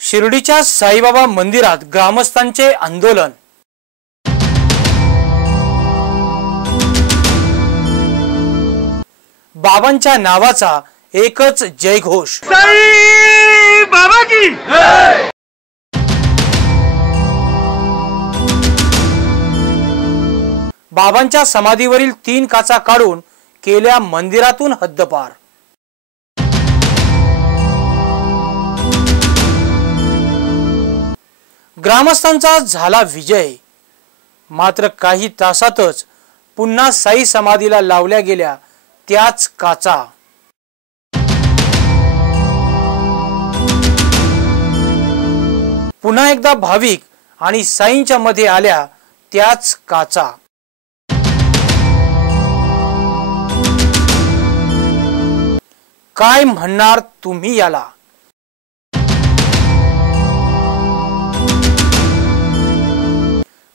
शिर्डीच्या साईबाबा मंदिरात ग्रामस्थांचे आंदोलन. बाबांच्या नावाचा एकच जयघोष. साई बाबा की बाबांच्या समाधीवरील तीन काचा काढून केल्या मंदिरातून हद्दपार. ग्रामस्थांचा झाला विजय. मात्र काही तासातच पुन्हा साई समाधीला लावल्या गेल्या त्याच काचा. पुन्हा एकदा भाविक आणि साईंच्या मध्ये आल्या त्याच काचा. काय म्हणणार तुम्ही याला?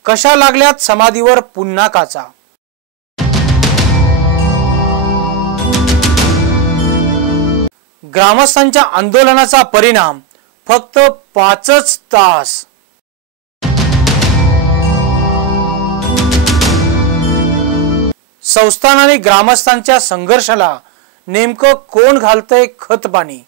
कशा लागल्यात समाधीवर पुन्हा काचा? ग्रामस्थांच्या आंदोलनाचा परिणाम फक्त पाचच तास. संस्थान आणि ग्रामस्थांच्या संघर्षाला नेमकं कोण घालतंय खत पाणी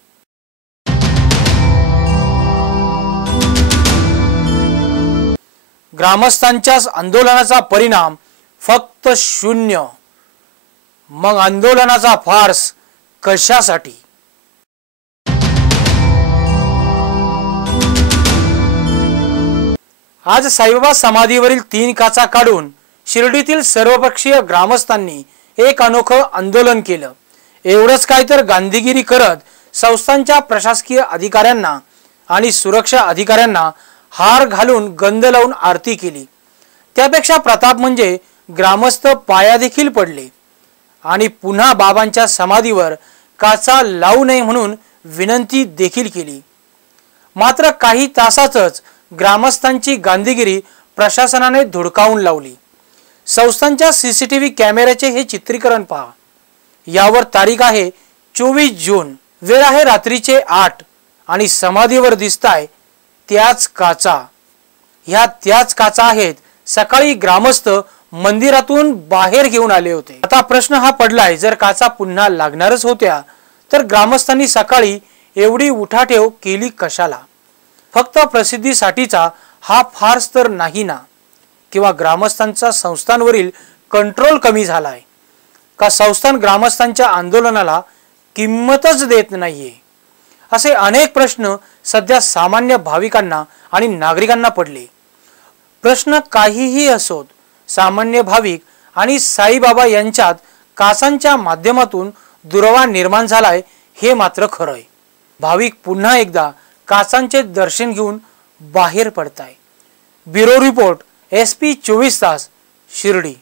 ग्रामस्थांच्या आंदोलनाचा परिणाम फक्त शून्य. मग आंदोलनाचा फार्स कशासाठी? आज साईबाबा समाधीवरील तीन काचा काढून शिर्डीतील सर्वपक्षीय ग्रामस्थांनी एक अनोखं आंदोलन केलं. एवढंच काय तर गांधीगिरी करत संस्थांच्या प्रशासकीय अधिकाऱ्यांना आणि सुरक्षा अधिकाऱ्यांना हार घालून गंध लावून आरती केली. त्यापेक्षा प्रताप म्हणजे ग्रामस्थ पाया देखील पडले. आणि पुन्हा बाबांच्या समाधीवर काचा लावू नये म्हणून विनंती देखील केली. मात्र काही तासातच ग्रामस्थांची गांधीगिरी प्रशासनाने धुडकावून लावली. संस्थांच्या सीसीटीव्ही कॅमेऱ्याचे हे चित्रीकरण पहा. यावर तारीख आहे चोवीस जून. वेळ आहे रात्रीचे आठ. आणि समाधीवर दिसताय त्याच काचा. ह्या त्याच काचा आहेत. सकाळी ग्रामस्थ मंदिरातून बाहेर घेऊन आले होते. आता प्रश्न हा पडलाय जर काचा पुन्हा लागणारच होत्या तर ग्रामस्थांनी सकाळी एवढी उठाठेव केली कशाला? फक्त प्रसिद्धीसाठीचा हा फार्स तर नाही ना? किंवा ग्रामस्थांचा संस्थांवरील कंट्रोल कमी झालाय? का संस्थान ग्रामस्थांच्या आंदोलनाला किंमतच देत नाहीये? असे अनेक प्रश्न सध्या सामान्य भाविकांना आणि नागरिकांना पडले. प्रश्न काहीही असोत सामान्य भाविक आणि साईबाबा यांच्यात कासांच्या माध्यमातून दुरावा निर्माण झालाय हे मात्र खरंय. भाविक पुन्हा एकदा कासांचे दर्शन घेऊन बाहेर पडताय. ब्युरो रिपोर्ट एस पी चोवीस तास शिर्डी.